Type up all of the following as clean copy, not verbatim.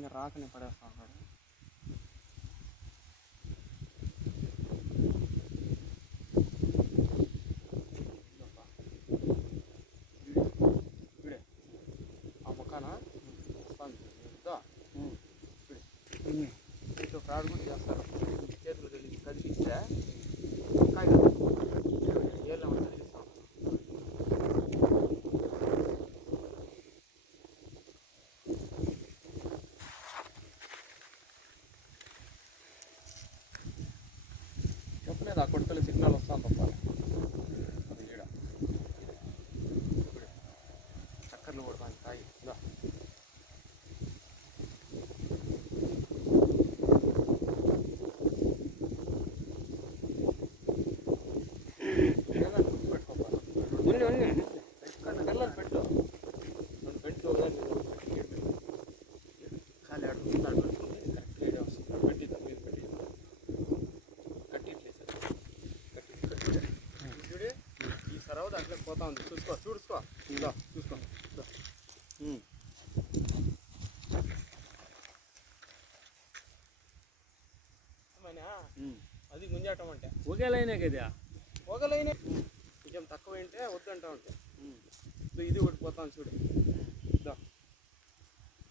ఇంకా రాకనే పడేస్తా ఉన్నాడు. ఆ మొక్కన వస్తాను వీటితో ఫ్రాడ్ కూడా చేస్తారు. చేతులు కదిలిస్తే కాయ ఏళ్ళు కదిలిస్తాం. చెప్పలేదు ఆ కొడుకుల సిగ్నల్ వస్తాను తప్ప అది ఈడ చక్కర్లు కొడతాను కాయ గల్లాలు పెట్టు పెట్టు ఖాళీ అడుగుతున్నాడు కరెక్ట్ ఐడియా వస్తుంది. పెట్టిద్దాం మీరు పెట్టి కట్టి చూడే ఈ సరవ దాంట్లో పోతా ఉంది. చూసుకో ఇలా చూసుకో అది గుంజాటం అంటే ఒకేలైనా కదా ఒకలైనా కొంచెం తక్కువ ఏంటే వద్దంటా ఉంటే ఇది ఒకటి పోతాను చూడు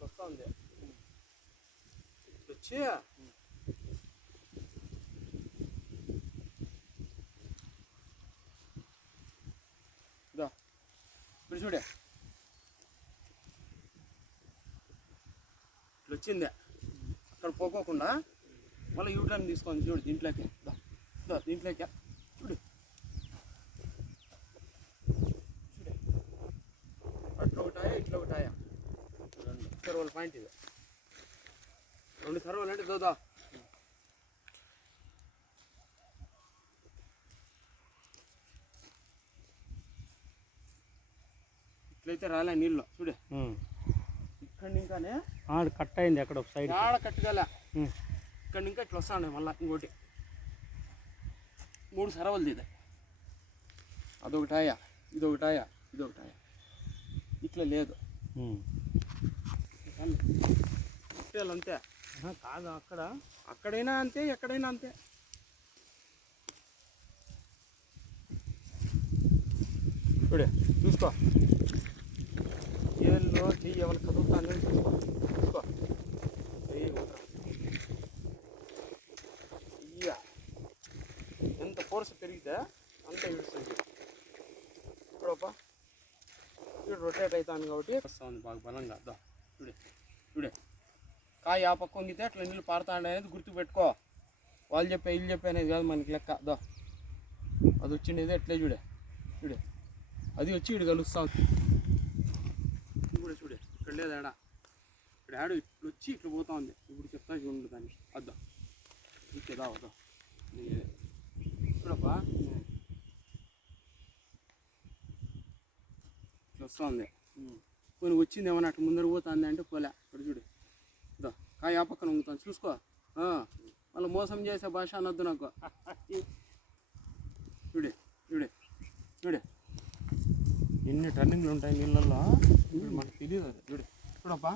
వస్తా ఉంది వచ్చి ఇప్పుడు చూడే ఇట్లా వచ్చిందే అక్కడ పోకోకుండా మళ్ళీ యూటర్న్ తీసుకొని చూడు దీంట్లోకి దీంట్లోకి చూడు అట్లా ఒకటాయా ఇట్లా ఒకటాయా రెండు సర్వల పాయింట్ ఇది. రెండు సర్వలు అంటే దోదా ఇట్లయితే రాలే నీళ్ళు చూడే ఇక్కడ ఇంకానే కట్ అయింది అక్కడ ఒక సైడ్ ఆడ కట్టుదల ఇక్కడ ఇంకా ఇట్లా వస్తాండే మళ్ళీ ఇంకోటి 3 సరవలది ఇది. అదొకటాయా ఇదొకటాయా ఇట్లా లేదు అంతే కాదు అక్కడైనా అంతే ఎక్కడైనా అంతే. చూడే చూసుకో ఏళ్ళు చెయ్యి ఎవరు కదులుతాను చూసుకో చెయ్య ఎంత ఫోర్స్ పెరిగితే అంత ఇడుస్తుంది. ఇప్పుడప్ప ఇప్పుడు రొటేట్ అవుతాను కాబట్టి వస్తుంది బాగా బలంగా చూడే కాయ ఆ పక్క వంగితే అట్లా నీళ్ళు పారుతాండే అనేది గుర్తుపెట్టుకో. వాళ్ళు చెప్పే ఇల్లు చెప్పే అనేది కాదు మనకి లెక్క అది వచ్చిండేది ఎట్లే చూడే అది వచ్చి ఇటు కలుస్తా ఉంది. ఇది కూడా చూడే ఇక్కడ లేదు ఆడ ఇక్కడ ఆడు ఇట్లా వచ్చి ఇట్లా పోతా ఉంది. ఇప్పుడు చెప్తా చూడండి దాన్ని ఇచ్చేదా చూడప్పా ఇట్లా వస్తూ ఉంది. కొన్ని వచ్చింది ఏమన్నా అట్లా ముందర పోతుంది అంటే పోలే. ఇక్కడ చూడు కాయ ఆ పక్కన ఉంగుతాను చూసుకో. మళ్ళీ మోసం చేసే భాష అనొద్దు నాకు. చూడే ఎన్ని టర్నింగ్లు ఉంటాయి నీళ్ళల్లో మనకు తెలియదు. అది చూడప్పా